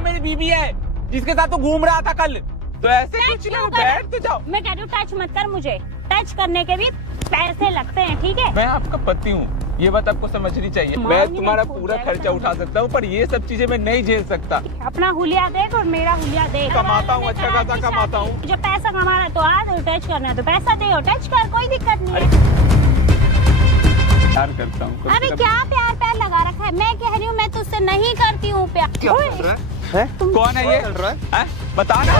मेरी बीबी है जिसके साथ तू घूम रहा था कल, तो ऐसे कुछ नहीं, बैठ तो जाओ। मैं कह रही हूँ टच मत कर मुझे, टच करने के भी पैसे लगते हैं, ठीक है? मैं आपका पति हूँ, ये बात आपको समझनी चाहिए। मैं तुम्हारा पूरा खर्चा उठा सकता हूँ, पर ये सब चीजें मैं नहीं झेल सकता। अपना हुलिया देख और मेरा हुलिया देख। कमाता हूँ, अच्छा खासा कमाता हूँ। जब पैसा कमा रहा है तो आज टच करना है तो पैसा दे और टच कर, कोई दिक्कत नहीं है। प्यार करता हूँ। अरे क्या प्यार प्यार लगा रखा है? मैं कह रही हूँ मैं तुझसे नहीं करती हूँ प्यार। क्या कर रहा है? कौन है ये? बताना,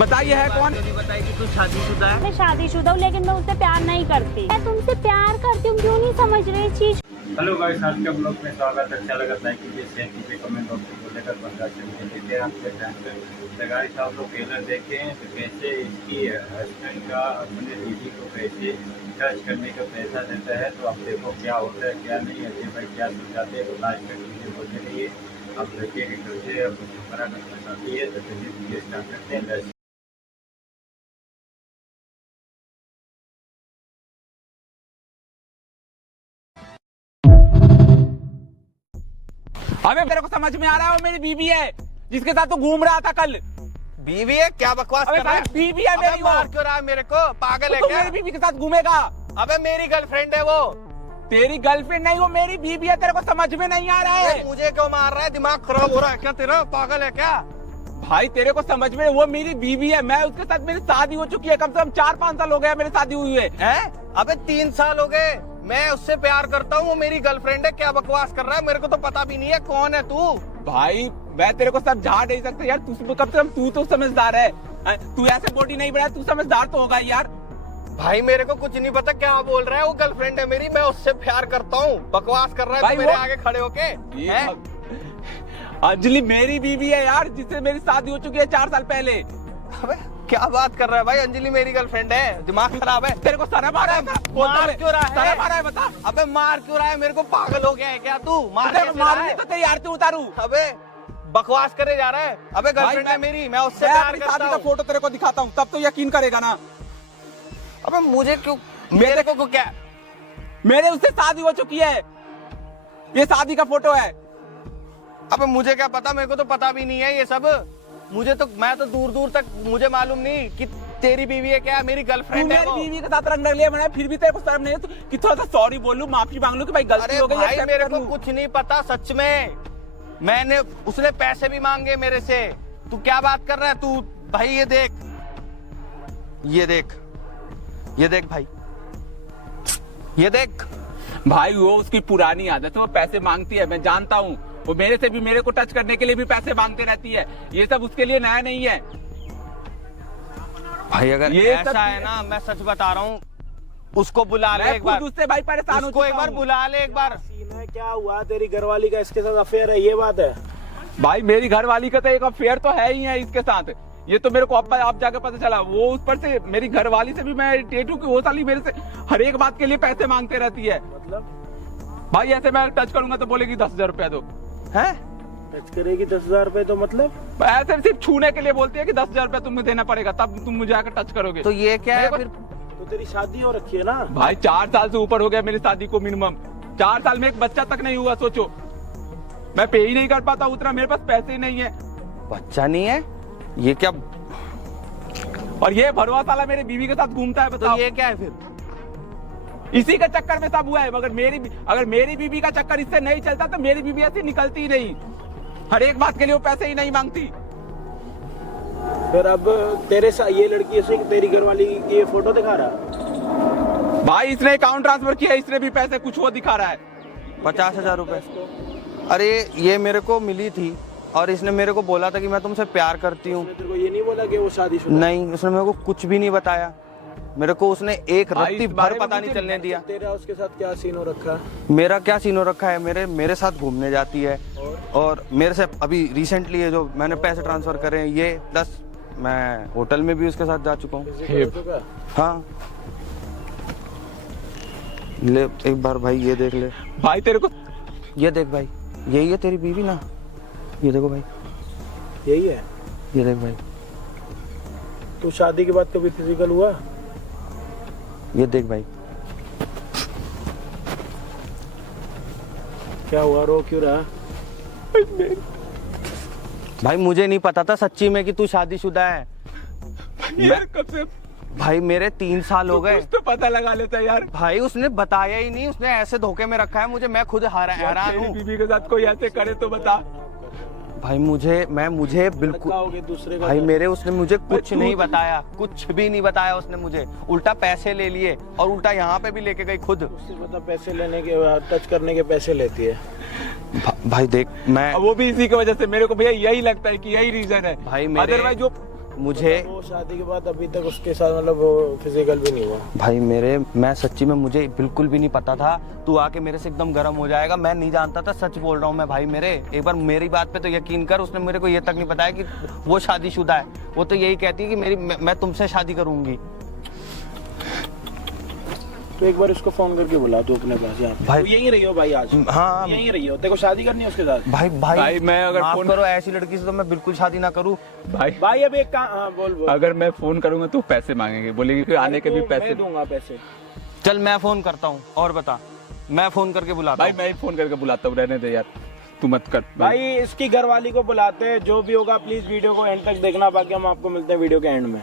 बताइए है कौन? बताइए कि तू शादीशुदा है। मैं शादीशुदा हूँ लेकिन मैं उससे प्यार नहीं करती। मैं तुमसे प्यार करती हूँ, क्यों नहीं समझ रही चीज? हेलो गाइस, आज के ब्लॉग में स्वागत है। अच्छा लगा लाइक कीजिए, शेयर कीजिए, कमेंट बॉक्स में बोलेकर 15 सेकंड देते हैं आपके टाइम पे। गाइस आप लोग ट्रेलर देखें तो कैसे इसकी हस्बैंड का अपने बीवी को कैसे टच करने का पैसा देता है, तो आप देखो क्या होता है क्या नहीं। अजय भाई क्या समझाते हैं तो लास्ट तक वीडियो बोलते रहिए। आप देखेंगे कैसे अब बड़ा करना चाहती है, तो चलिए वीडियो स्टार्ट करते हैं। अबे मेरे को समझ में आ रहा है, वो मेरी बीबी है जिसके साथ तू घूम रहा था कल। बीवी है? क्या बकवास कर रहा है? बीबी है मेरी। मार क्यों रहा है मेरे को? पागल है तो क्या? मेरी बीबी के साथ घूमेगा? अबे मेरी गर्लफ्रेंड है वो। तेरी गर्लफ्रेंड नहीं, वो मेरी बीबी है। तेरे को समझ में नहीं आ रहा है? मुझे क्यों मार रहा है? दिमाग खराब हो रहा है क्या तेरा? पागल है क्या? भाई तेरे को समझ में, वो मेरी बीबी है। मैं उसके साथ, मेरी शादी हो चुकी है, कम से कम 4-5 साल हो गया मेरी शादी हुई है। अबे 3 साल हो गए। मैं उससे प्यार करता हूँ, वो मेरी गर्लफ्रेंड है। क्या बकवास कर रहा है? मेरे को तो पता भी नहीं है कौन है तू। भाई मैं तेरे को समझा नहीं सकता यार, तू कम से कम तू तो समझदार है। तू ऐसे बॉडी नहीं बनाया, तू समझदार तो होगा यार। भाई मेरे को कुछ नहीं पता क्या बोल रहा है। वो गर्लफ्रेंड है मेरी, मैं उससे प्यार करता हूँ। बकवास कर रहा है तू मेरे आगे खड़े होके। अंजलि मेरी बीवी है यार, जिससे मेरी शादी हो चुकी है 4 साल पहले। अबे क्या बात कर रहा है भाई? अंजलि मेरी गर्लफ्रेंड है। दिमाग खराब है? तेरे को शर्म आ रहा है? मार क्यों रहा है? शर्म आ रहा है बता। अबे मार क्यों रहा है? मेरे को पागल हो गया है क्या तू? मारूंगी तो तेरी आरती उतारू। अबे बकवास करे जा रहा है। अबे गर्लफ्रेंड है मेरी, मैं उससे प्यार करता हूँ। शादी का फोटो तेरे को दिखाता हूँ, तब तो यकीन करेगा ना। अबे मुझे क्यों? मेरे को क्या? मेरे उससे शादी हो चुकी है, ये शादी का फोटो है। अबे मुझे क्या पता? मेरे को तो पता भी नहीं है ये सब। मैं तो दूर दूर तक मुझे मालूम नहीं कि तेरी बीवी है क्या। मेरी गर्लफ्रेंड है वो। मेरी बीवी के साथ रंग लिया बनाया, फिर भी तेरे को शर्म नहीं है कि थोड़ा सा सॉरी बोलूं, माफी मांग लूं कि भाई गलती हो गई। भाई मेरे को कुछ नहीं पता सच में। मैंने उसने पैसे भी मांगे मेरे से। तू क्या बात कर रहा है तू? भाई ये देख, ये देख, ये देख भाई, ये देख भाई। वो उसकी पुरानी आदत है, वो पैसे मांगती है, मैं जानता हूँ। वो मेरे से भी, मेरे को टच करने के लिए भी पैसे मांगते रहती है। ये सब उसके लिए नया नहीं है भाई। अगर ये ऐसा है ना, मैं सच बता रहा हूँ, उसको बुला ले एक बार। उससे भाई परेशान हो, उसको एक बार बुला ले एक बार। क्या हुआ? तेरी घरवाली का इसके साथ अफेयर है, ये बात है? भाई मेरी घरवाली का तो एक अफेयर तो है ही है इसके साथ। ये तो मेरे को अब जाकर पता चला। वो उस पर से मेरी घरवाली से भी मैं इरिटेट हूँ कि वो साली मेरे से हर एक बात के लिए पैसे मांगते रहती है। मतलब भाई ऐसे मैं टच करूंगा तो बोलेगी 10,000 रुपया दो। हैं? टच करेगी 10,000 रुपए तो मतलब? ऐसे सिर्फ छूने के लिए बोलती है कि 10,000 रुपया तुम्हें देना पड़ेगा, तब तुम मुझे आकर टच करोगे। तो ये क्या है फिर? तो तेरी शादी हो रखी है ना? भाई 4 साल से ऊपर हो गया मेरी शादी को। मिनिमम 4 साल में एक बच्चा तक नहीं हुआ। सोचो, मैं पे ही नहीं कर पाता उतना, मेरे पास पैसे ही नहीं है। बच्चा नहीं है? ये क्या? और ये भरवा साला मेरे बीवी के साथ घूमता है, बताओ। तो ये क्या है फिर? इसी के चक्कर में सब हुआ है। मगर अगर मेरी बीवी का चक्कर इससे नहीं चलता तो मेरी बीवी ऐसी निकलती ही नहीं। हर एक बात के लिए वो पैसे ही नहीं मांगती। फिर अब तेरे साथ ये लड़की ऐसे तेरी घरवाली की ये फोटो दिखा रहा? भाई इसने अकाउंट ट्रांसफर किया, इसने भी पैसे कुछ वो दिखा रहा है। 50,000 रुपए। अरे ये मेरे को मिली थी और इसने मेरे को बोला था कि मैं तुमसे प्यार करती हूँ। तेरे को ये नहीं बोला कि वो शादीशुदा? नहीं, उसने मेरे को कुछ भी नहीं बताया। मेरे को उसने एक रत्ती भर पता नहीं चलने दिया। तेरा उसके साथ क्या सीन हो रखा? मेरा क्या सीन हो रखा है? मेरे साथ घूमने जाती है और मेरे से अभी रिसेंटली ये जो मैंने पैसे ट्रांसफर करे हैं ये, प्लस मैं होटल में भी उसके साथ जा चुका हूँ। हाँ ले एक बार भाई, ये देख ले भाई। तेरे को ये देख भाई, यही है तेरी बीवी ना? ये देखो भाई, यही है। ये देख भाई, तू शादी के बाद कभी फिजिकल हुआ? ये देख भाई। क्या हुआ? रो क्यों रहा? भाई मुझे नहीं पता था सच्ची में कि तू शादीशुदा है। यार कब से भाई मेरे 3 साल हो गए। कुछ तो पता लगा लेता यार। भाई उसने बताया ही नहीं, उसने ऐसे धोखे में रखा है मुझे, मैं खुद हैरान तेरी हूँ। बीवी के साथ कोई ऐसे करे तो बता। भाई मुझे बिल्कुल लगाओगे दूसरे का भाई तो। मेरे उसने मुझे कुछ तू- नहीं बताया, कुछ भी नहीं बताया उसने मुझे। उल्टा पैसे ले लिए और उल्टा यहाँ पे भी लेके गई खुद। उससे मतलब पैसे लेने के, टच करने के पैसे लेती है। भाई देख मैं वो भी इसी की वजह से, मेरे को भैया यही लगता है कि यही रीजन है। भाई मेरे अदरवाइज जो मुझे वो शादी के बाद अभी तक उसके साथ मतलब वो फिजिकल भी नहीं हुआ। भाई मैं सच्ची में मुझे बिल्कुल भी नहीं पता था। तू आके मेरे से एकदम गर्म हो जाएगा, मैं नहीं जानता था, सच बोल रहा हूँ मैं। भाई मेरे एक बार मेरी बात पे तो यकीन कर, उसने मेरे को ये तक नहीं बताया कि वो शादीशुदा है। वो तो यही कहती है कि मैं तुमसे शादी करूंगी। तो एक बार उसको फोन करके बुला तू अपने पास यहाँ पे। भाई- तू यहीं रही हो भाई आज? हाँ यहीं रही हो? तेरे को शादी करनी है उसके साथ? भाई मैं अगर माफ फोन करो, ऐसी लड़की से तो मैं बिल्कुल शादी ना करूँ। भाई अब एक काम, हाँ बोल। अगर मैं फोन करूंगा तो पैसे मांगेंगे, बोलेगी कि आने के भी पैसे मैं दूंगा पैसे। चल मैं फोन करता हूँ और बता, मैं फोन करके बुलाता भाई हूँ। मैं फोन करके बुलाता हूँ, रहने दे यार, तू मत कर भाई इसकी घरवाली को बुलाते हैं, जो भी होगा प्लीज वीडियो को एंड तक देखना, बाकी हम आपको मिलते हैं वीडियो के एंड में।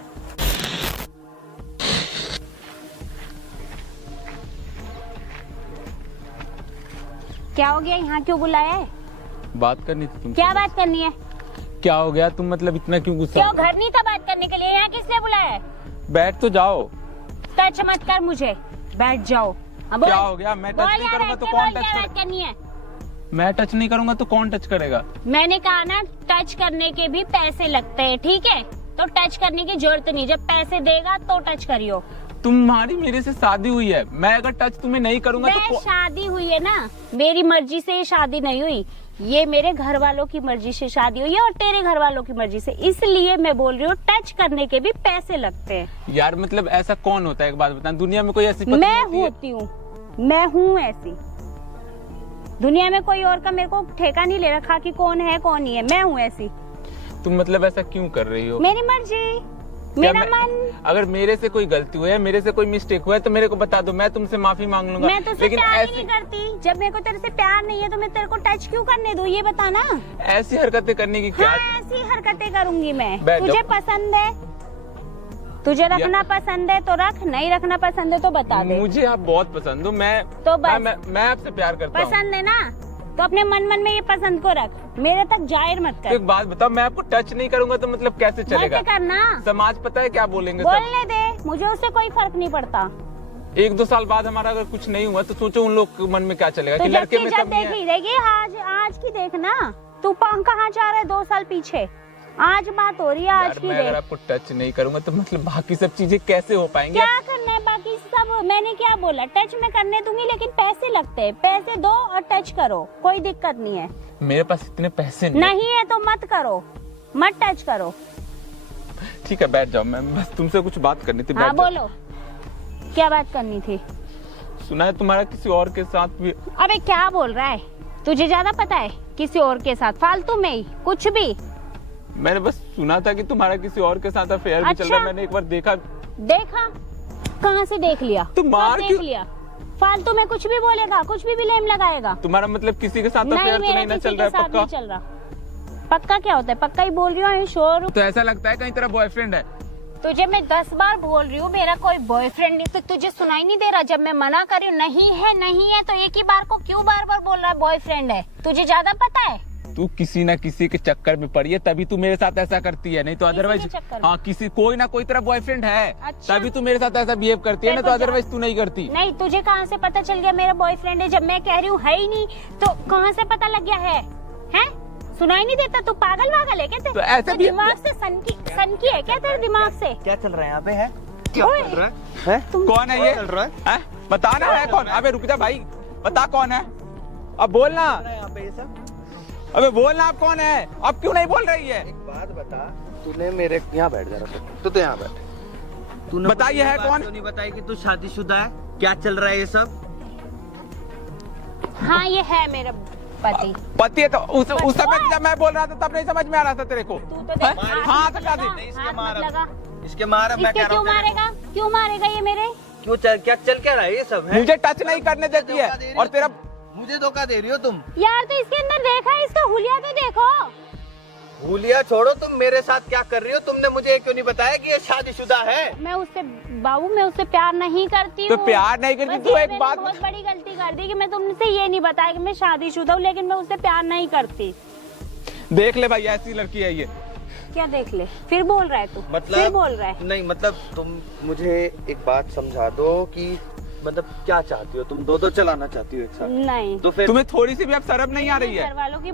क्या हो गया, यहाँ क्यों बुलाया है? बात करनी थी तुम। क्या बात करनी है? क्या हो गया, तुम मतलब इतना क्यों गुस्सा? क्यों, घर नहीं था बात करने के लिए? यहाँ किस लिए बुलाया है? बैठ तो जाओ। टच मत कर मुझे, बैठ जाओ। अब बोल। क्या हो गया? मैं टच बोल नहीं यार, करूंगा तो ऐसे कौन बोल, टच क्या करेगा? बात करनी है? मैं टच नहीं करूंगा तो कौन टच करेगा? मैंने कहा ना, टच करने के भी पैसे लगते हैं, ठीक है? तो टच करने की जरूरत नहीं, जब पैसे देगा तो टच करियो। तुम्हारी मेरे से शादी हुई है, मैं अगर टच तुम्हें नहीं करूंगा मैं तो शादी हुई है ना, मेरी मर्जी से ये शादी नहीं हुई, ये मेरे घर वालों की मर्जी से शादी हुई है और तेरे घर वालों की मर्जी से, इसलिए मैं बोल रही हूँ टच करने के भी पैसे लगते हैं। यार मतलब ऐसा कौन होता है, एक बात बता, दुनिया में कोई ऐसी पत्नी मैं होती है? होती हूँ, मैं हूँ ऐसी। दुनिया में कोई और का मेरे को ठेका नहीं ले रखा कि कौन है कौन नहीं है, मैं हूँ ऐसी। तुम मतलब ऐसा क्यों कर रही हो? मेरी मर्जी, क्या मेरा मन। अगर मेरे से कोई गलती हुई है, मेरे से कोई मिस्टेक हुआ है तो मेरे को बता दो, मैं तुमसे माफी मांग लूंगा। मैं तुझसे लेकिन प्यार ही ऐसी नहीं करती, जब मेरे को तेरे से प्यार नहीं है तो मैं तेरे को टच क्यों करने दूं, ये बता ना। ऐसी हरकतें करने की क्या? हाँ, ऐसी हरकतें करूंगी मैं। बैठ तुझे जाओ। पसंद है, तुझे रखना पसंद है तो रख, नहीं रखना पसंद है तो बता दे। मुझे आप बहुत पसंद हो, मैं तो बस। मैं आपसे प्यार करता हूँ। पसंद है ना, तो अपने मन मन में ये पसंद को रख, मेरे तक जाहिर मत तो कर। एक बात बताओ, मैं आपको टच नहीं करूंगा तो मतलब कैसे चलेगा? मत करना, समाज पता है क्या बोलेंगे सब? बोलने दे, मुझे उससे कोई फर्क नहीं पड़ता। 1-2 साल बाद हमारा अगर कुछ नहीं हुआ तो सोचो उन लोग के मन में क्या चलेगा तो कि जब लड़के की में जब कमी है। देखी देखी, आज की देखना, तू कहाँ जा रहा है 2 साल पीछे, आज बात हो रही है आज यार की मैं अगर देख। आपको टच नहीं करूंगा तो मतलब बाकी सब चीजें कैसे हो पाएंगी? क्या करना है बाकी सब, मैंने क्या बोला, टच में करने दूंगी लेकिन पैसे लगते हैं, पैसे दो और टच करो, कोई दिक्कत नहीं है। मेरे पास इतने पैसे नहीं। नहीं है तो मत करो, मत टच करो। ठीक है बैठ जाओ, मैं बस तुमसे कुछ बात करनी थी। हाँ बैठ जाओ। बोलो, क्या बात करनी थी? सुना है तुम्हारा किसी और के साथ भी? अबे क्या बोल रहा है, तुझे ज्यादा पता है? किसी और के साथ फालतू में ही कुछ भी। मैंने बस सुना था कि तुम्हारा किसी और के साथ अफेयर भी चल रहा है, अच्छा। मैंने एक बार देखा। देखा? कहाँ से देख लिया? तो मार कब देख क्यों- लिया? फालतू में कुछ भी बोलेगा, कुछ भी ब्लेम लगाएगा। तुम्हारा मतलब किसी के साथ नहीं, अफेयर तो मेरा नहीं ना किसी चल के रहा है? साथ नहीं पक्का? चल रहा। पक्का क्या होता है? पक्का ही बोल रही हूँ, आई श्योर। तो ऐसा लगता है कहीं तेरा बॉयफ्रेंड है? तुझे मैं 10 बार बोल रही हूँ मेरा कोई बॉयफ्रेंड नहीं, तो तुझे सुनाई नहीं दे रहा? जब मैं मना कर रही हूँ नहीं है तो एक ही बार को क्यों बार बार बोल रहा है बॉयफ्रेंड है? तुझे ज्यादा पता है? तू किसी ना किसी के चक्कर में पड़ी है तभी तू मेरे साथ ऐसा करती है, नहीं तो अदरवाइज के चक्कर में? हाँ किसी कोई ना कोई तेरा बॉयफ्रेंड है। अच्छा। तभी तू मेरे साथ ऐसा बिहेव करती है, ना तेरे तो को अदरवाइज तू नहीं करती। नहीं, तुझे कहाँ से पता चल गया मेरा बॉयफ्रेंड है? जब मैं कह रही हूँ है ही नहीं तो कहाँ से पता लग गया है? हैं? सुनाई नहीं देता? तू पागल वागल है क्या? तो ऐसे तू भी- दिमाग से सनकी है क्या तेरे दिमाग से? क्या चल रहा है यहाँ पे है? ओए, कौन है ये? चल रहा है? हैं? बताना है कौन? अबे रुक जा भाई, बता कौन है, अब बोलना। यहाँ पे ये सब अबे बोलना, आप कौन है? अब क्यों नहीं बोल रही है? एक बात बता, तूने मेरे यहाँ बैठ जा रहा, तू तो यहाँ बैठ। तूने बताइए मुझे ये है बात कौन? क्यों नहीं बताई कि तू शादीशुदा है? क्या चल रहा है ये सब? हाँ ये है मेरा पति। पति है तो उस समय जब मैं बोल रहा था तब नहीं समझ में आ रहा था तेरे को? तू तो देख, हैं? हाँ सटा दे। नहीं, इसके हाथ मार मत अब। लगा। इसके मार अब, मैं इसके कह रहा क्यों हूँ तेरे मारेगा? क्यों मारेगा ये मेरे? को। क्यों चल क्या रहा है ये सब है? मुझे टच नहीं करने देती है और तेरा मुझे धोखा दे रही हो तुम। यार तो इसके अंदर देखा है, इसका हुलिया तो देखो। भूलिया छोड़ो, तुम मेरे साथ क्या कर रही हो? तुमने मुझे क्यों नहीं बताया कि ये शादीशुदा है? मैं उससे बाबू मैं उससे प्यार नहीं करती तो हूँ। प्यार नहीं करती बस तो ये एक मैंने बात बहुत बड़ी गलती कर दी कि मैं तुमसे ये नहीं बताया कि मैं शादीशुदा हूँ, लेकिन मैं उससे प्यार नहीं करती। देख ले भाई, ऐसी लड़की है ये। क्या देख ले? फिर बोल रहा है तू, मतलब फिर बोल रहा है। नहीं, मतलब तुम मुझे एक बात समझा दो कि मतलब क्या चाहती हो तुम? दो चलाना चाहती हो एक साथ? नहीं, तो फिर तुम्हें थोड़ी सी भी अब शर्म नहीं आ रही है? घर वालों की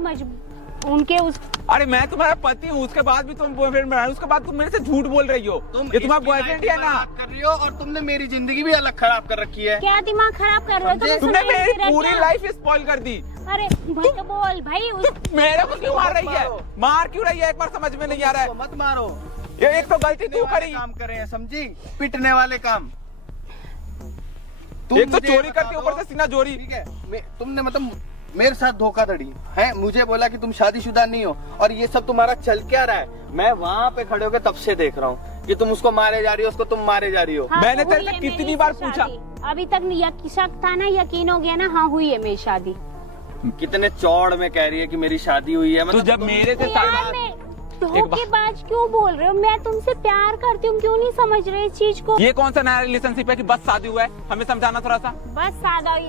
उनके उस अरे मैं तुम्हारा पति हूँ, उसके बाद भी तुम बॉयफ्रेंड बना रहे हो, उसके बाद तुम मेरे से झूठ बोल रही हो। ये तुम्हारा बॉयफ्रेंड ही है ना? कर रही हो और तुमने मेरी जिंदगी भी अलग खराब कर रखी है। क्या दिमाग खराब कर रहे हो तुम? तुमने सुन मेरी रही पूरी क्या? लाइफ स्पॉइल कर दी। अरे भाई तो बोल भाई मेरे को क्यों मार रही है? मार क्यों रही है? एक बार समझ में नहीं आ रहा है। मत मारो, ये एक तो गलती तू करी, काम करे हैं, समझी? पिटने वाले काम। तुम एक तो मुझे चोरी बता करती दो, ऊपर से सीना चोरी। ठीक है? तुमने मतलब मेरे साथ धोखाधड़ी है, मुझे बोला कि तुम शादीशुदा नहीं हो, और ये सब तुम्हारा चल क्या रहा है? मैं वहाँ पे खड़े होकर तब से देख रहा हूँ कि तुम उसको मारे जा रही हो, उसको तुम मारे जा रही हो। हाँ, मैंने तो तेरे हुई से है कितनी मेरी बार इससे पूछा? शादी। अभी तक शक था ना, यकीन हो गया ना? हाँ हुई है मेरी शादी। कितने चौड़ में कह रही है कि मेरी शादी हुई है। तो जब मेरे से यार मैं धोखेबाज क्यों बोल रहे हो? मैं तुमसे प्यार करती हूँ, क्यों नहीं समझ रहे इस चीज को? ये कौन सा नया रिलेशनशिप है कि बस शादी हुआ है? हमें समझाना थोड़ा सा। बस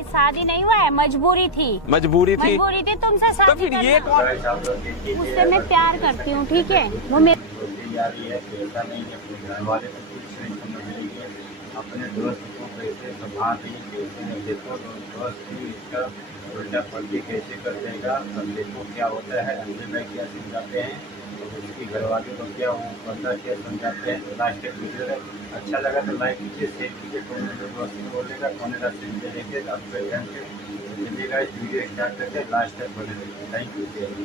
शादी नहीं हुआ है, मजबूरी थी। मजबूरी थी मजबूरी थी तुमसे तो शादी फिर ये करना। कौन? आप लोग देखिए, उससे मैं प्यार करती हूँ, ठीक है? वो मेरे होती जा रही है कि ऐसा नहीं है, अपने घर वाले को कुछ नहीं समझ रही है, अपने दोस्त को कैसे संभाल रही है, कैसे नहीं। देखो दोस्त भी इसका उल्टा पलटी कैसे कर देगा। अब देखो क्या होता है, अंदर भाई क्या समझाते हैं, उसकी घर वाले को क्या वो पता क्या समझाते हैं। लास्ट तक वीडियो अच्छा लगा तो लाइक कीजिए, शेयर कीजिए, कमेंट में दोस्त को बोलेगा, कौन रास्ते में देखिए आपको ध्यान से चलिएगा। इस वीडियो स्टार्ट करते हैं, लास्ट तक बने रहिए। Thank you.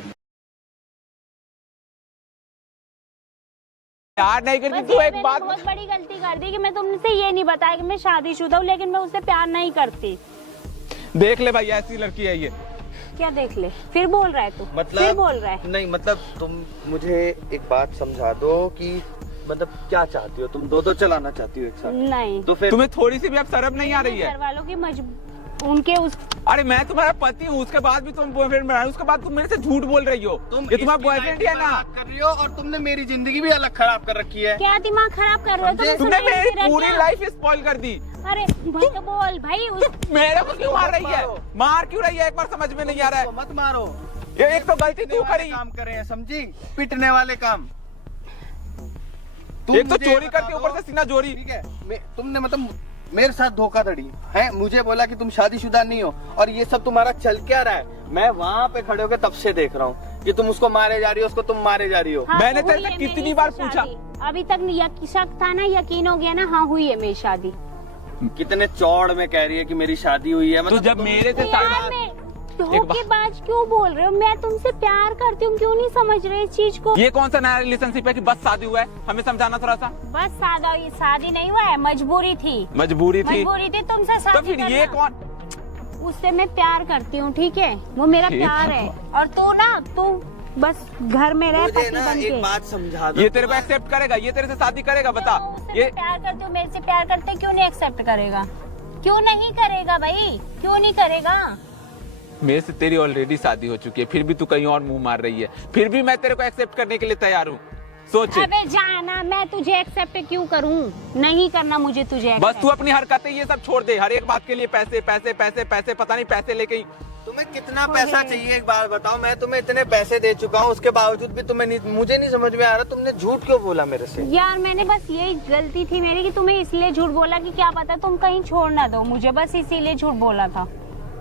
प्यार नहीं करती बस तो ये एक मैंने बात बहुत बड़ी गलती कर दी कि मैं तुमसे ये नहीं बताया कि मैं शादीशुदा हूँ, लेकिन मैं उससे प्यार नहीं करती। देख ले भाई, ऐसी लड़की है ये। क्या देख ले? फिर बोल रहा है तू, मतलब फिर बोल रहा है। नहीं, मतलब तुम मुझे एक बात समझा दो कि मतलब क्या चाहती हो तुम? दो चलाना चाहती हो एक साथ? नहीं, तो फिर तुम्हें थोड़ी सी भी अब शर्म नहीं आ रही है? घर वालों की उनके उस अरे मैं तुम्हारा पति हूँ, उसके बाद भी तुम बॉयफ्रेंड बना रहे हो, उसके बाद तुम मेरे से झूठ बोल रही हो। ये तुम्हारा बॉयफ्रेंड ही है ना? कर रही हो और तुमने मेरी जिंदगी भी अलग खराब कर रखी है। क्या दिमाग खराब कर रहे हो तुम? तुमने सुन रही मेरी क्या? पूरी लाइफ स्पॉइल कर दी। अरे भाई तो बोल भाई मेरे को क्यों मार रही है? मार क्यों रही है? एक बार समझ में नहीं आ रहा है। मत मारो, ये एक तो गलती तू करी, काम करे हैं, समझी? पिटने वाले काम। एक तो मुझे चोरी बता करती दो, ऊपर से सीना चोरी। ठीक है? तुमने मतलब मेरे साथ धोखाधड़ी है, मुझे बोला कि तुम शादीशुदा नहीं हो, और ये सब तुम्हारा चल क्या रहा है? मैं वहाँ पे खड़े होकर तब से देख रहा हूँ कि तुम उसको मारे जा रही हो, उसको तुम मारे जा रही हो। हाँ, मैंने तो तेरे हुई से है कितनी मेरी बार इससे पूछा? शादी। अभी तक शक था ना, यकीन हो गया ना? हाँ हुई है मेरी शादी। कितने चौड़ में कह रही है कि मेरी शादी हुई है। तो जब मेरे से यार मैं धोखेबाज क्यों बोल रहे हो? मैं तुमसे प्यार करती हूँ, क्यों नहीं समझ रहे इस चीज को? ये कौन सा नया रिलेशनशिप है कि बस शादी हुआ है? हमें समझाना थोड़ा सा। बस शादी नहीं हुआ है, मजबूरी थी। मजबूरी थी मजबूरी थी तुमसे तो शादी फिर ये करना। कौन? उससे मैं प्यार करती हूँ, ठीक है? वो मेरा ठीक प्यार है। और तू बस घर में रह मुझे पति ना बन एक के। बात समझा दो। ये तेरे को एक्सेप्ट करेगा? ये तेरे से शादी करेगा? बता। उससे ये मैं प्यार करती हूँ, मेरे से प्यार करते क्यों नहीं एक्सेप्ट करेगा? क्यों नहीं करेगा भाई? क्यों नहीं करेगा? मेरे से तेरी ऑलरेडी शादी हो चुकी है, फिर भी तू कहीं और मुंह मार रही है। फिर भी मैं तेरे को एक्सेप्ट करने के लिए तैयार हूँ। सोच, अबे जाना, मैं तुझे एक्सेप्ट क्यों करूँ? नहीं करना मुझे तुझे बस accept। तू अपनी हरकतें ये सब छोड़ दे। हर एक बात के लिए पैसे पैसे पैसे पैसे, पता नहीं पैसे लेके ही। तुम्हें कितना पैसा चाहिए एक बार बताओ? मैं तुम्हें इतने पैसे दे चुका हूँ, उसके बावजूद भी मुझे नहीं समझ में आ रहा तुमने झूठ क्यों बोला मेरे से? यार मैंने बस यही गलती थी मेरी कि तुम्हें इसलिए झूठ बोला कि क्या पता तुम कहीं छोड़ ना दो मुझे, बस इसीलिए झूठ बोला था।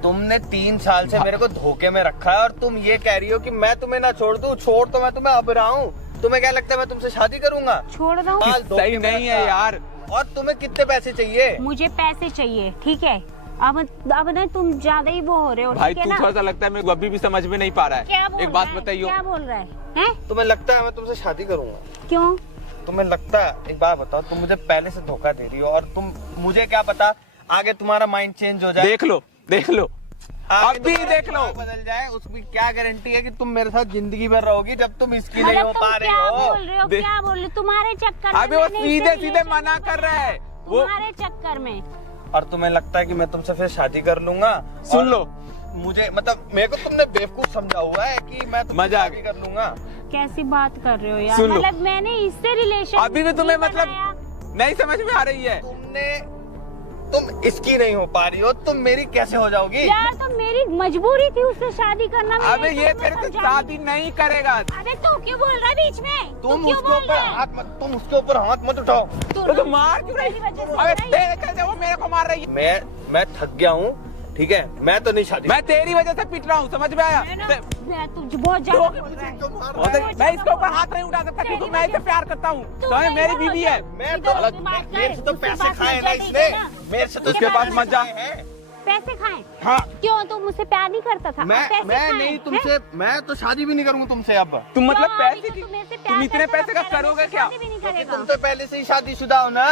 तुमने 3 साल से मेरे को धोखे में रखा है और तुम ये कह रही हो कि मैं तुम्हें ना छोड़ दूं। छोड़ तो मैं तुम्हें अब रहा हूँ। तुम्हें क्या लगता है मैं तुमसे शादी करूंगा? छोड़ दो। साल धोखे सही में नहीं रखा। है यार। और तुम्हें कितने पैसे चाहिए? मुझे पैसे चाहिए, ठीक है? अब ना तुम ज्यादा ही वो हो रहे हो, भाई ठीक है तू ना? थोड़ा सा लगता है मेरे को अभी भी समझ में नहीं पा रहा क्या है। बोल एक बात रहा है? बताइए। क्या बोल रहा है? हैं? तुम्हें लगता है मैं तुमसे शादी करूंगा? क्यों? तुम्हें लगता है? एक बात बताओ, तुम मुझे पहले से धोखा दे रही हो और तुम मुझे क्या पता आगे तुम्हारा माइंड चेंज हो जाए। देख लो देख लो, आगे अभी तुम्हारा देख लो। दिमाग बदल जाए, उसकी क्या गारंटी है कि तुम मेरे साथ जिंदगी भर रहोगी जब तुम इसकी नहीं मतलब हो तुम पा रहे क्या हो? बोल रहे हो? देख- क्या बोल रहे हो? तुम्हारे चक्कर में अभी वो मैंने सीधे इससे सीधे relation मना कर रहा है वो। तुम्हारे चक्कर में। और तुम्हें लगता है कि मैं तुमसे फिर शादी कर लूंगा? सुन लो, मुझे मतलब मेरे को तुमने बेवकूफ समझा हुआ है कि मैं तुमसे मजा आ शादी कर लूंगा। कैसी बात कर रहे हो यार? सुन लो। मतलब मैंने इससे रिलेशन अभी भी तुम्हें मतलब नहीं समझ में आ रही है। तुम इसकी नहीं हो पा रही हो, तुम मेरी कैसे हो जाओगी? यार तो मेरी मजबूरी थी उससे शादी करना। अबे ये तेरे से शादी नहीं करेगा। अबे तू क्यों बोल रहा है बीच में? तुम क्यों उसके बोल ऊपर रहा है? हाथ मत, तुम उसके ऊपर हाथ मत उठाओ। तो मार क्यों रही? तेरी वजह से अबे हो रही है। तेरे चलते वो मेरे को मार रही है। मैं थक गया हूँ, ठीक है? मैं तो नहीं शादी। मैं तेरी वजह से पिट रहा हूँ, समझ में आया? मैं तुझे बहुत ज्यादा बोल रहा है। मैं इसके ऊपर हाथ नहीं उठा सकता क्योंकि मैं इसे प्यार करता हूँ। तू तो नहीं मेरी हो बीवी जा। है। मैं तो इधर बात कर, मेरे से तो उसके पैसे पास खाए मजा ना नहीं इसने, था। मेरे से तो उसके पास पैसे मजा खाए हैं। पैसे खाए? हाँ। क्यों तुम मुझसे प्यार नहीं करता था? मैं पैसे खाए, नहीं हैं? तुमसे, मैं तो शादी भी नहीं करूंगा तुमसे अब। तुम मतलब क्यों? पैसे अभी की तो मेरे से तुम प्यार इतने करता पैसे का था, मेरे करोगे से क्या? शादी भी नहीं क्योंकि करेगा। तुम तो पहले से ही शादीशुदा हो ना।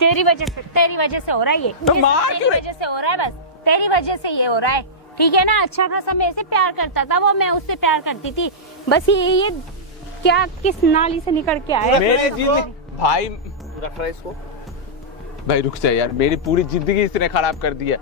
तेरी वजह से हो रहा है ये। तो मार तेरी क्यों रही? वजह से हो रहा है, बस तेरी वजह से ये हो रहा है। ठीक है ना? अच्छा खासा मेरे से प्यार करता था वो, मैं उससे प्यार करती थी। बस ये क्या किस नाली से निकल के आया? मेरी जिंदगी भाई रख रहा है इसको। भाई रुक जा यार, मेरी पूरी जिंदगी इसने खराब कर दी है।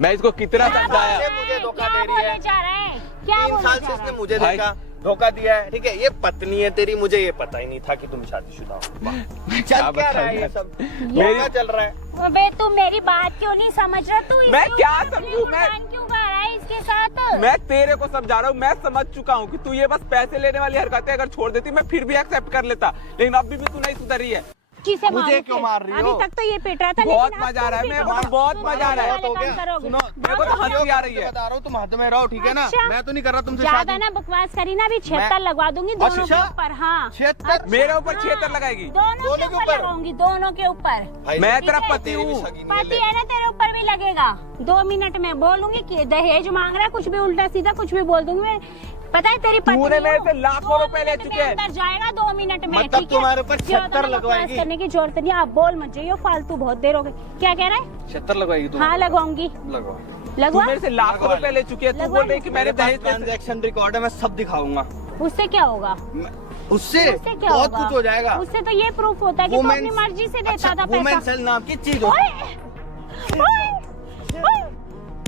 मैं इसको कितना क्या समझाया। बोल रहा है? मुझे धोखा क्या दे रही है। बोलने जा रहा है? क्या 3 बोलने साल जा से रहा इसने है? मुझे भाई। धोखा दिया है, ठीक है? ये पत्नी है तेरी, मुझे ये पता ही नहीं था कि तुम शादीशुदा हो। चल क्या रहा है ये सब? मेरी- क्या चल रहा है? अबे तू मेरी बात क्यों नहीं समझ रहा? तू मैं इसके क्या ऊपर समझूं? मैं- गुमान क्यों गा रहा है इसके साथ? मैं तेरे को समझा रहा हूँ, मैं समझ चुका हूँ कि तू ये बस पैसे लेने वाली हरकतें अगर छोड़ देती मैं फिर भी एक्सेप्ट कर लेता, लेकिन अभी भी तू नहीं सुधरी है। किसे मुझे मारूं क्यों फिर? मार रही हो? अभी तक तो ये पिट रहा था, बहुत लेकिन अब मजा आ रहा है, तुम मैं पिटोगे। बहुत तुम मजा आ रहा है। वाले हो काम गया। करोगे। सुनो, मेरे को तो हंसी आ रही है। बता रहा हूँ, तुम हद में रहो, ठीक है ना? अच्छा। मैं तो नहीं कर रहा तुमसे ज्यादा शादी। ना बकवास करी ना, अभी 76 लगवा दूंगी दोनों के अच्छा। ऊपर। हाँ 76? मेरे ऊपर हाँ, 76 लगाएगी? दोनों के ऊपर लगाऊंगी, दोनों के ऊपर। भाई मैं साहब, तेरा ठीक है, पति तेरी भी हूँ। सगी नहीं है, पति ले। है ना, तेरे ऊपर भी लगेगा। 2 मिनट में बोलूंगी कि दहेज मांग रहा है, कुछ भी उल्टा सीधा कुछ भी बोल दूंगी मैं। पता है तेरी पत्नी तूने मेरे हूँ। से लाखों 2 रुपए ले मिनट में चुके हैं। अंदर जाएगा 2 मिनट में, मतलब ठीक है? तुम्हारे ऊपर क्यों 76 तुम्हें बकवास लगवाएगी? करने की जरूरत नहीं, आप बोल मत जाइए फालतू, बहुत देर हो गई। क्या कह रहा है? 76 लगवाएगी तुम? हाँ लगवाऊंगी। लगवा। तू लगवा। मेरे से लाखों रुपए ले चुकी है, तू बोल रही कि मैंने दहेज पैसे- ट्रांजैक्शन रिकॉर्ड है, मैं सब दिखाऊंगा। उससे क्या होगा? उससे उससे क्या बहुत होगा? कुछ हो जाएगा। उससे तो ये प्रूफ होता है कि तू Women's- अपनी मर्जी से देता अच्छा, था वुमेन पैसा। सेल नाम की चीज हो। ओए! ओए!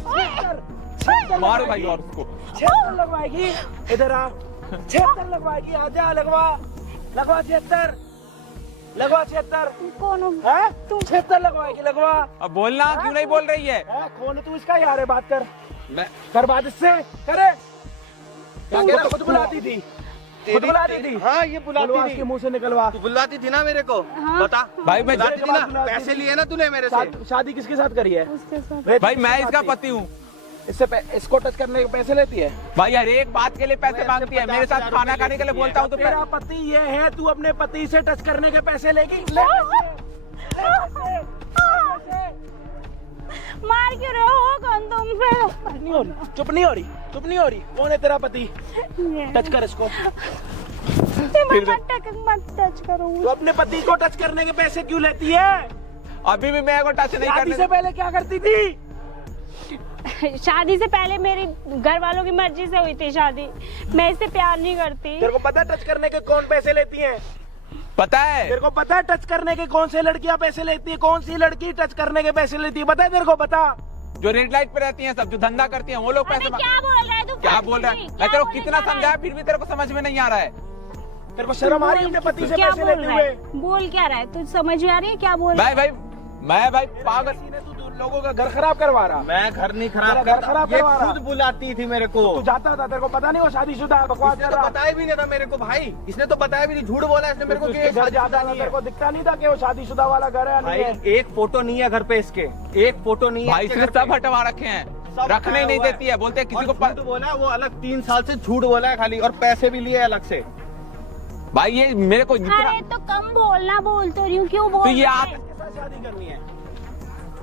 ओए! मारो भाई और उसको। 76 लगवाएगी, इधर आ। 76 लगवाएगी, आजा लगवा 76 लगवा 76 कौन हो? है? तुम 76 लगवाएगी, लगवा। अब बोलना क्यों नहीं बोल रही है? है? कौन है तू? इसका यार है, बात कर। मैं कर बात इससे, करे। क्या कह रहा? खुद बुलाती थी, खुद बुलाती थी। हाँ, ये बुलवा बुलाती इसके थी। मुंह से निकलवा। तू बुलाती थी ना मेरे को? हाँ। बता। भाई मैं बुलाती थी ना? बुलाती पैसे थी। लिए ना तूने मेरे से? शादी किसके साथ करी है? उसके साथ। भाई मैं इसका पति हूँ। इसको टच करने के पैसे लेती है? भाई हर एक बात के लिए पैसे मांगती है, मेरे साथ खाना खाने के लिए बोलता हूँ तो तेरा मैं- पति ये है, तू अपने पति से टच करने के पैसे लेगी? ले पैसे, मार क्यों रहे हो? कौन तुम पे? नहीं हो रही, चुप नहीं हो रही, चुप नहीं हो रही। कौन है तेरा पति? टच कर इसको। मत टच करो। तू अपने पति को टच करने के पैसे क्यों लेती है? अभी भी मैं को टच नहीं शादी करने से पहले क्या करती थी? शादी से पहले मेरी घर वालों की मर्जी से हुई थी शादी। मैं इससे प्यार नहीं करती। तेरे को पता है टच करने के कौन पैसे लेती है? पता है? तेरे को पता है टच करने के कौन से लड़कियां पैसे लेती है? कौन सी लड़की टच करने के पैसे लेती है? पता है तेरे को? बता। जो रेड लाइट पे रहती हैं सब, जो धंधा करती हैं वो लोग अबे पैसे क्या बोल रहा है तू? क्या बोल रहा है? मैं तेरे को कितना समझाया फिर भी तेरे को समझ में नहीं आ रहा है। तेरे को शर्म आ रही है अपने पति से क्या पैसे बोल लेते रहा हुए? है? बोल क्या रहा है? तुझ समझ में आ रही है क्या बोल रहा है? मैं भाई पागल। किसी ने तू लोगों का घर खराब करवा रहा। मैं घर नहीं तेरा खराब घर करता, खराब ये करवा रहा। खुद बुलाती थी मेरे को। तू जाता था, तेरे को पता नहीं वो शादीशुदा है, बकवास इसने कर तो रहा। बताया भी नहीं था मेरे को भाई, इसने तो बताया भी नहीं, झूठ बोला इसने मेरे को कि उसके ये घर जाता शादीशुदा था, नहीं तेरे को है। दिखता नहीं था कि वो शादीशुदा वाला घर है या भाई नहीं है? एक फोटो नहीं है घर पे इसके, एक फोटो नहीं है भाई इसके इसने घर पे। सब हटवा रखे हैं, सब रखने हटाया नहीं हुआ है। देती है, बोलते हैं किसी को और झूठ बोला है, वो अलग 3 साल से झूठ बोला है खाली, और पैसे भी लिए अलग से। भाई ये मेरे को जितना अरे तो कम बोलना, बोल तो रही हूँ, क्यों बोल तो ये रहा आप है? किसके साथ शादी करनी है?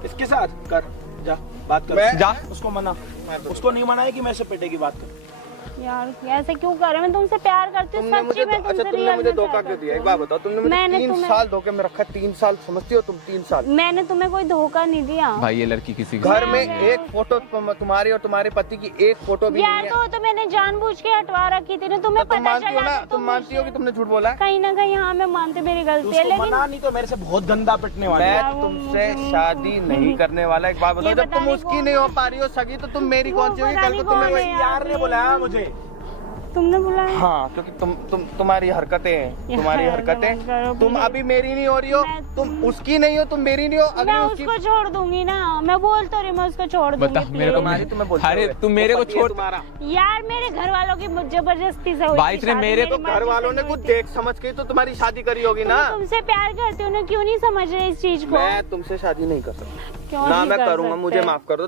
इसके साथ कर, जा बात कर। मैं- जा उसको मना, मैं तो- उसको नहीं मनाए कि मैं से पेटे की बात कर। यार ऐसे क्यों कर रहे हो? मैं तुमसे प्यार करती हूँ तुमने सच्ची में तुमसे तुमने रियल मुझे में धोखा प्यार क्यों करती दिया? एक हूँ। बात बताओ, तुमने मुझे मैंने 3 तुम्हें- साल धोखे में रखा। 3 साल समझती हो तुम? 3 साल मैंने तुम्हें कोई धोखा नहीं दिया भाई ये लड़की किसी का घर में एक फोटो तुम्हारी और तुम्हारे पति की एक फोटो भी यार। नहीं है। तो मैंने जानबूझ के हटवा रखी थी ना, तुम्हें तो तुम पता मानती हो चला ना? तो तुम मानती हो कि तुमने झूठ बोला है? कहीं ना कहीं हाँ मैं मानती मेरी गलती है, उसको लेकिन मना नहीं तो मेरे से बहुत गंदा पिटने वाला है। मैं तुमसे शादी नहीं करने वाला। एक बात बताओ, ये जब तुम बताने उसकी कौन नहीं हो पा रही हो सगी, तो तुम मेरी कौन सी होगी? पता कल नहीं को तुम्हें कौन वही है यार ने बुलाया मुझे। तुमने बुलाया। हाँ, क्योंकि तुम्हारी हरकतें हैं, तुम्हारी यार, हरकतें। मत करो, तुम please। अभी मेरी नहीं हो रही हो, मैं- तुम उसकी नहीं हो, तुम मेरी नहीं हो। मैं अगर उसकी उसको छोड़ दूंगी ना, मैं बोल तो रही मैं उसको छोड़ दूंगी। बता मेरे को please। तुम्हें बोलते अरे हुए। तुम मेरे वो को पति है छोड़ तुम्हारा। यार मेरे घर वालों की जबरदस्ती से हुई भाई थी इसने शादी, मेरे को मेरी घर मर्जी वालों से ने नहीं कुछ हुई थी। देख समझ के तो तुम्हारी शादी करी होगी ना। मैं तुमसे प्यार करती हूँ ना, क्यों नहीं समझ रहे इस चीज को? मैं तुमसे शादी नहीं कर सकता क्यों ना, नहीं मैं कर करूंगा। सकते? मुझे माफ कर दो।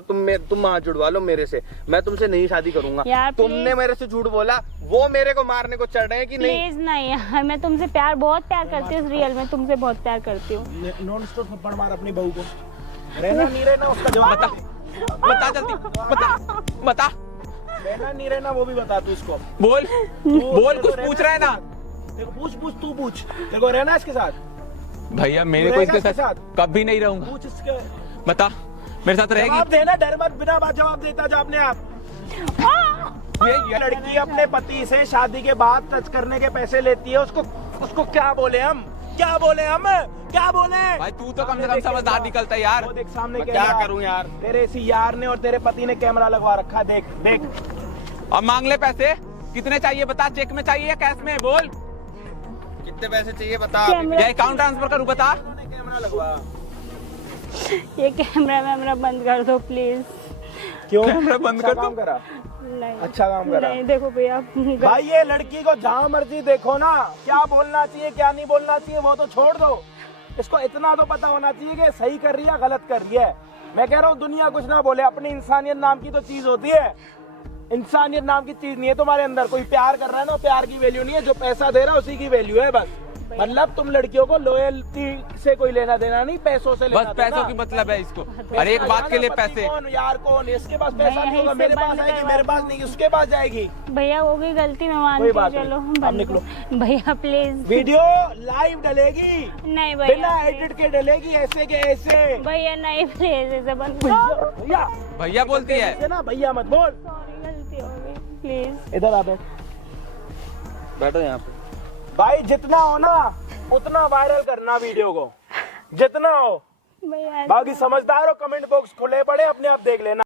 तुम हाथ जुड़वा लो मेरे से, मैं तुमसे नहीं शादी करूंगा। यार, तुमने please। मेरे से झूठ बोला, वो मेरे को मारने को चढ़ रहे हैं कि नहीं? प्लीज नहीं यार, मैं तुमसे बहुत प्यार करती हूँ, रियल में तुमसे बहुत प्यार करती हूँ। नॉन स्टॉप थप्पड़ मार अपनी बहू को। रहना नहीं रहना उसका जवाब बता बता जल्दी बता बता रहना नहीं रहना वो भी बता तू इसको। बोल बोल कुछ पूछ रहा है ना? देखो पूछ तू पूछ। तेरे को रहना है इसके साथ? भैया मेरे को इसके साथ कभी नहीं रहूंगा। पूछ इसके बता मेरे साथ जवाब रहेगी? देना, डर मत, बिना बात जवाब देता जा अपने आप। ये लड़की अपने पति से शादी के बाद टच करने के पैसे लेती है, उसको क्या बोले हम? क्या बोले? भाई तू तो कम से कम समझदार निकलता है यार। वो देख सामने मैं कैमरा। क्या करूं यार? तेरे इसी यार ने और तेरे पति ने कैमरा लगवा रखा। देख देख अब मांग ले पैसे। कितने चाहिए बता? चेक में चाहिए या कैश में? बोल। कितने पैसे चाहिए बता? कैमरा- या अकाउंट ट्रांसफर करूँ? बता। कैमरा लगवा। ये कैमरा वैमरा बंद कर दो प्लीज। क्यों? कैमरा बंद कर अच्छा काम दो। करा। नहीं अच्छा काम करा। नहीं, देखो भैया भाई ये लड़की को जहाँ मर्जी देखो ना, क्या बोलना चाहिए क्या नहीं बोलना चाहिए वो तो छोड़ दो, इसको इतना तो पता होना चाहिए कि सही कर रही है गलत कर रही है। मैं कह रहा हूँ दुनिया कुछ ना बोले, अपनी इंसानियत नाम की तो चीज होती है। इंसानियत नाम की चीज नहीं है तुम्हारे अंदर। कोई प्यार कर रहा है ना, प्यार की वैल्यू नहीं है, जो पैसा दे रहा है उसी की वैल्यू है बस। मतलब तुम लड़कियों को लॉयल्टी से कोई लेना देना नहीं, पैसों से लेना बस पैसों की मतलब है इसको। और एक बात के लिए पैसे। कौन यार कौन? इसके पास पैसा भैया, नहीं होगा, इसे मेरे पास बंद आएगी, करवा मेरे पास नहीं उसके पास जाएगी। भैया हो गई गलती, मैं कोई मानती हूँ। बात चलो नहीं, हम आप बंद निकलो। करो। भैया प्लीज। वीडियो लाइव डलेगी, नहीं बिना भैया एडिट के डलेगी, ऐसे के ऐसे। भैया नहीं प्लीज, ऐसे बंद करो। भैया भैया बोलती है। ऐसे ना, भैया मत बोल। सॉरी गलती हो गई, प्लीज। इधर आ बैठ। बैठो यहाँ पे। भाई जितना हो ना उतना वायरल करना वीडियो को, जितना हो। भैया बाकी समझदार हो, कमेंट बॉक्स खुले पड़े, अपने आप देख लेना।